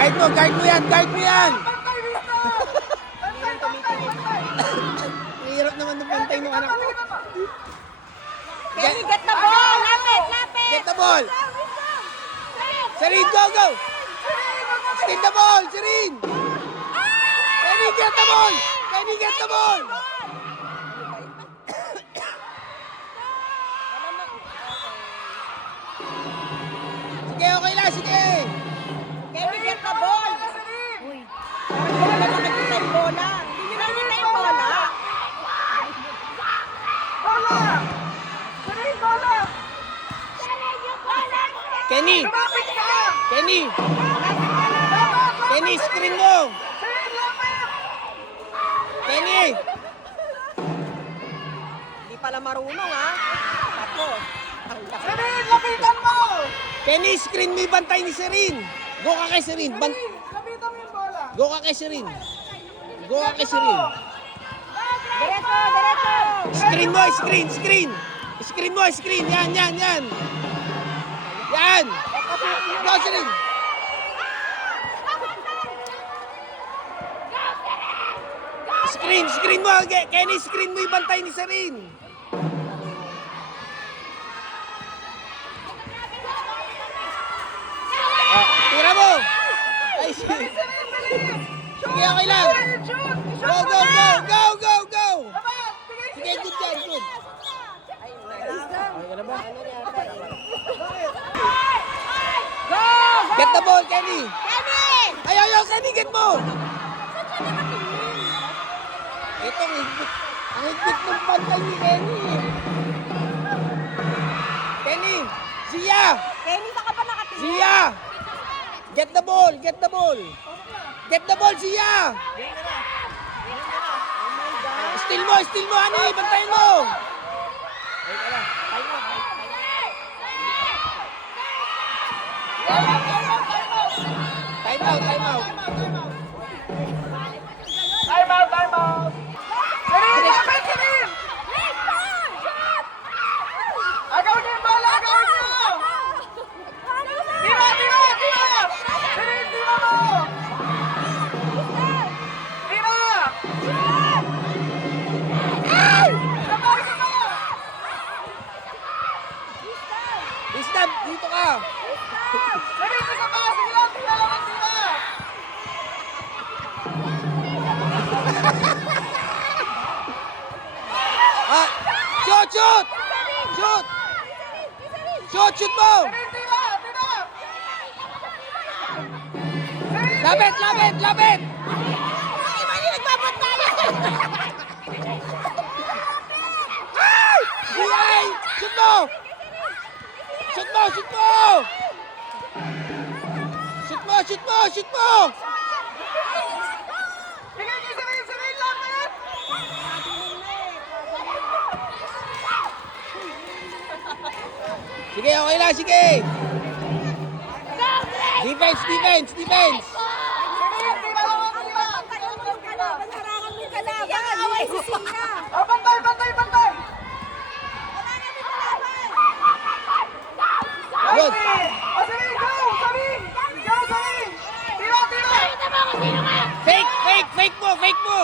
Guard mo yan, guard mo yan. Hirap naman ng pantay mo, anak ko. Kenny, get the ball! Lapit! Get the ball! Serene, go, go! Steal the ball, Serene! Kenny, get the ball! Kenny, get the ball! Sige, okay lang, sige! Kenny, get the ball! Uy, wala na nakikita yung bola. Hindi nyo nakikita yung bola. Kenny! Kenny! Kenny, screen mo! Kenny! Hindi pala marunong, ha? Ako. Serene, lapitan mo! Kenny, screen mo yung bantay ni Serene! Go ka kay Serene! Lapitan mo yung bola! Go ka kay Serene! Go ka kay Serene! Diretso, diretso! Screen mo, screen, screen! Screen mo, screen! Yan, yan, yan! Yan! Go, Serene! Screen, screen mo! Kenny, screen mo yung bantay ni Serene! Tira mo! Ay, sige, okay lang! Go, go, go! Go, go, go! Sige, good yan, good! Okay ka na ba? Go! Get the ball, Kenny! Kenny! Ayaw, Kenny, get mo! Ito, ang higpit ng bantay ni Kenny. Kenny! Zia! Kenny, saan ka ba nakatingin? Zia! Get the ball! Get the ball! Get the ball, Zia! Steal mo, Ani! Bantayin mo! Time out, time out. Time out, time out! Serene, lapit, Serene! Agaw niyo yung bola, agaw niyo! Tira, tira, tira! Serene, tira mo! Tira! Sabay, sabay! Istab, dito ka! Serene, isa pa! Sige lang, tira lang, tira! Ah! Shoot, shoot! Shoot! Shoot, shoot mo! Serene, tira, tira! Serene, Lapit, lapit, lapit! Ay, mali, nagpapantayan! Ay! Ay! Shoot mo! Shoot mo, shoot mo! Shoot mo, shoot mo, shoot mo! bigay niyo Serene, Serene, lapit! Sige, okay lang, sige! Defense, defense, defense! Serene, tira lang, tira! Bansarangan mo yung kalaban! Away si Sina! Oh, bantay, bantay, bantay! Good! Oh, Serene, go! Serene! Go, Serene! Tira, tira! Fake, fake, fake mo, fake mo!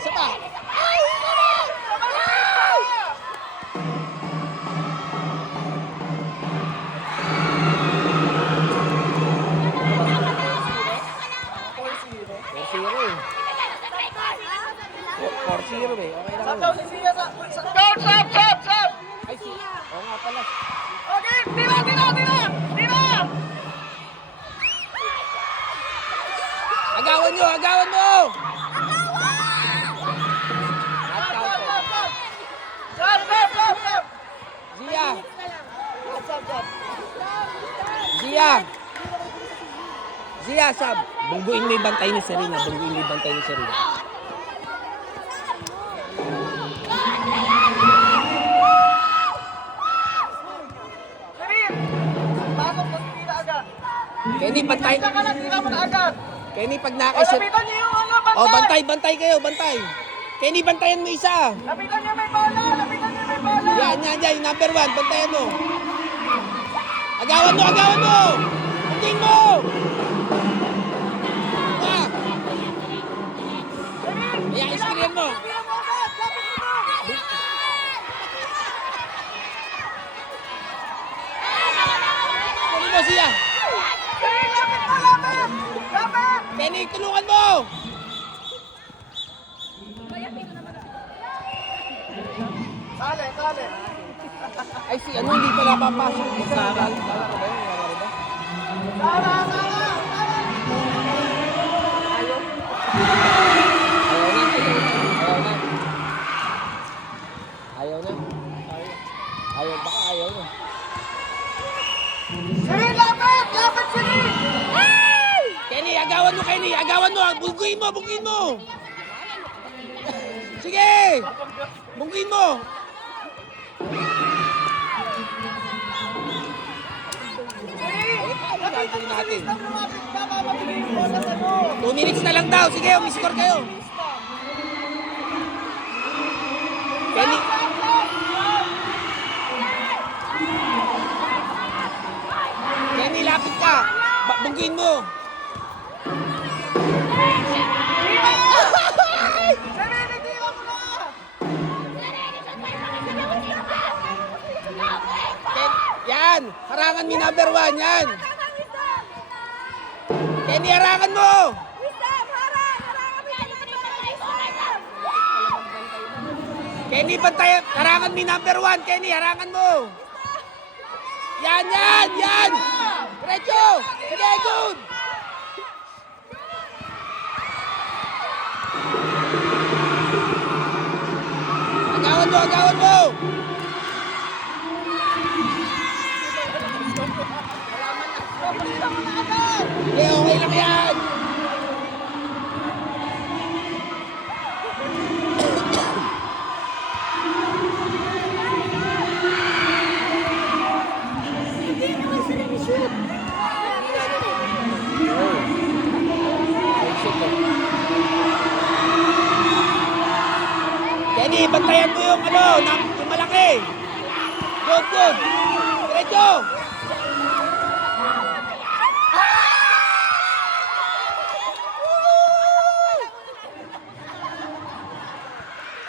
Isa pa! Four zero eh. Okay lang. Stop daw si Sia sa... Stop, stop, stop, stop! Ay, si... Oo nga pala. Okay, tira, tira, tira! Tira! Agawan nyo, agawan mo! Stop, stop, stop, stop! Stop, stop, stop, stop! Zia! Stop, stop. Zia! Zia, sab! Bungbuin mo yung bantay ni Serena. Bungbuin mo yung bantay ni Serena. Serene! Pasok mo, tira agad! Kenny, bantay. Tira ka lang, tira mo na agad! Kenny, pag O, nakasir... lapitan niyo yung ano, bantay! Oh, bantay, bantay kayo, bantay. Kenny, bantayan mo isa. Lapitan niyo may bola! Lapitan niyo may bola! Yan, yan, yan. Yung number 1, bantayan mo. Agawan mo, agawan mo! Puting mo! Ah! Ayan, iskriyan mo. Tira mo agad! Lapit mo na! Tuloy mo siya. Kenny, lapit mo! Lapit! Lapit! Kenny, tulungan mo! Sale, sale! Ay, si ano, hindi pa napapasok. Sara. Sara ka ba yun? Sara, Sara! Ayaw na. Ayaw na. Ayaw, baka ayaw na. Sini, lapit! Lapit, Sini! Kenny, agawan mo, Kenny. Agawan mo. Bungguin mo, bungguin mo. Sige. Bungguin mo. Paano gagawin natin? Lumapit ka, mamabigay yung bola sa'yo! 2 minutes na lang daw. Sige, umiscore kayo. Kenny. Kenny, lapit ka. Bungguin mo. Sini, nitira mo na! Yan. Harangan mi number 1. Yan. Kenny, harangan mo. Kenny, bantay. Harangan mi number 1. Kenny, harangan mo. Yan, yan, yan. Diretso. Sige, good. Agawan mo, agawan mo. Sige, okay lang yan. Kenny, bantayan mo yung ano, yung malaki. Good, good. Diretso.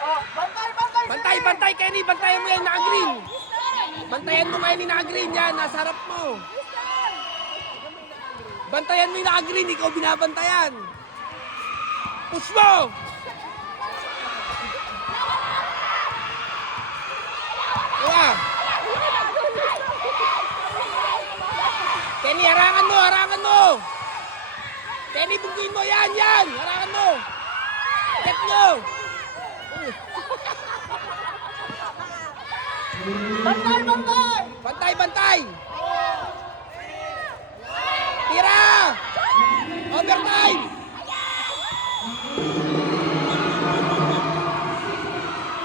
Oh, bantay, bantay! Bantay, bantay, Kenny. Bantayan mo yan, naka-green. Bantayan mo, Kenny, naka-green. Yan, nasa harap mo. Bantayan mo yung naka-green, ikaw binabantayan. Push mo! Wala. Kenny, harangan mo, harangan mo. Kenny, bungguin mo, yan, yan. Harangan mo. Get mo. Bantay, bantay! Bantay, bantay. Tira! Overtime!